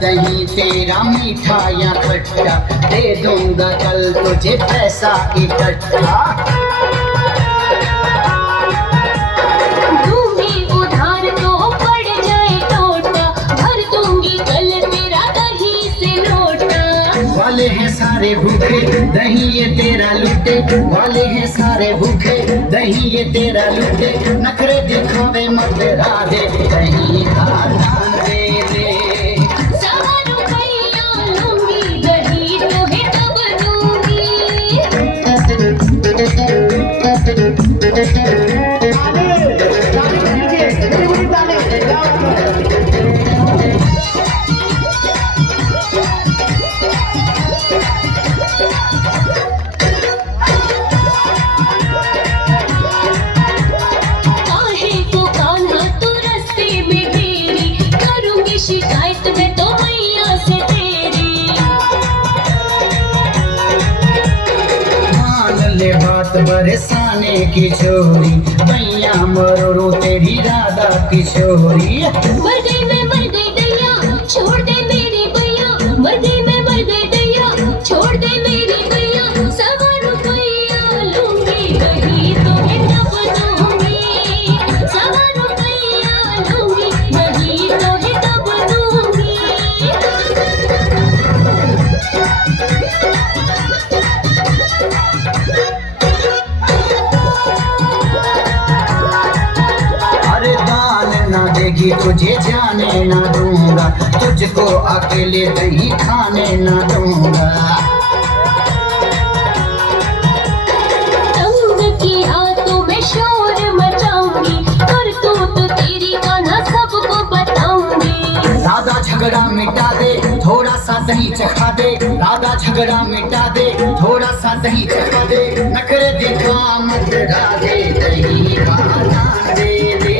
दही तेरा मीठा या खट्टा, दे दूंगा कल तुझे पैसा इकट्ठा। दूंगी उधार तो पड़ जाए टोटा, भर दूंगी कल तेरा दही से लोटा। वाले हैं सारे भूखे दही ये तेरा लुटे, वाले हैं सारे भूखे दही ये तेरा लुटे। नखरे दिखावे मत राधे, दही का दान दे दे। 100 रुपया लूंगी, दही तुम्हें तब दूंगी। काहे को कान्हा तू रास्ते में मेरी, करूंगी शिकायत मैं तो मैया से तेरी। मान ले बात बरसाने की छोरी, मैया मरो तेरी राधा किशोरी। मर गई दैया, छोड़ दे मेरी भैया, मर गई दैया, छोड़ दे मेरी भैया। 100 रुपया लूंगी, दही तुम्हें तब दूंगी। 100 रुपया लूंगी, दही तुम्हें तब दूंगी। अरे दान ना देगी तुझे जाने ना दूंगा, तुझको अकेले दही खाने ना दूंगा। तंग किया तो मैं शोर मचाऊंगी, करतूत तेरी कान्हा सबको बताऊंगी। राधा झगड़ा मिटा दे थोड़ा सा दही चखा दे, राधा झगड़ा मिटा दे थोड़ा सा दही चखा दे। नखरे दिखा मत राधे, दही का दान दे दे।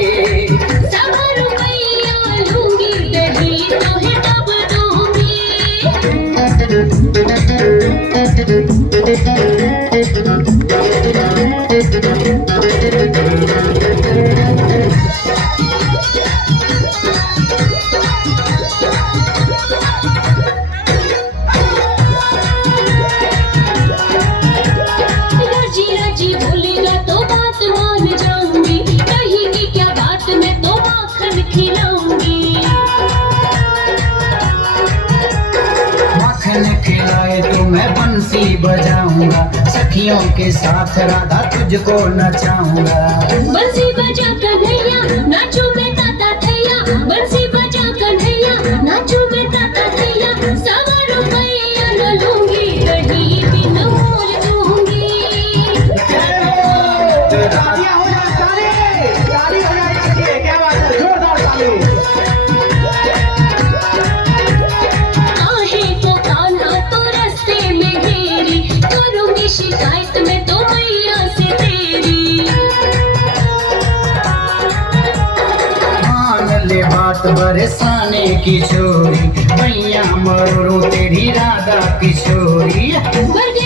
100 रुपया लूंगी, दही तुम्हें तब दूंगी। राजी राजी बोलेगा तो बात मान जाऊंगी, कहेगी क्या बात मैं तो माखन खिलाऊंगी। माखन खिलाए तो मैं बंसी बजाऊंगा, सखियों के साथ राधा तुझको नचाऊंगा। बंसी बजा कन्हैया, नाचू मैं ताता थैया, बंसी बजा कन्हैया, नाचू मैं ताता थैया। 100 रुपया न लूंगी, दही बिन मोल दूंगी। तालियां हो जाए सारे, ताली हो जाए, क्या बात है, जोरदार ताली। काहे को कान्हा तो रास्ते में घेरी, करूंगी शिकायत मैं तो मैया से तेरी। मान ले बात बरसाने की छोरी, मैया मरो तेरी राधा किशोरी। मर गई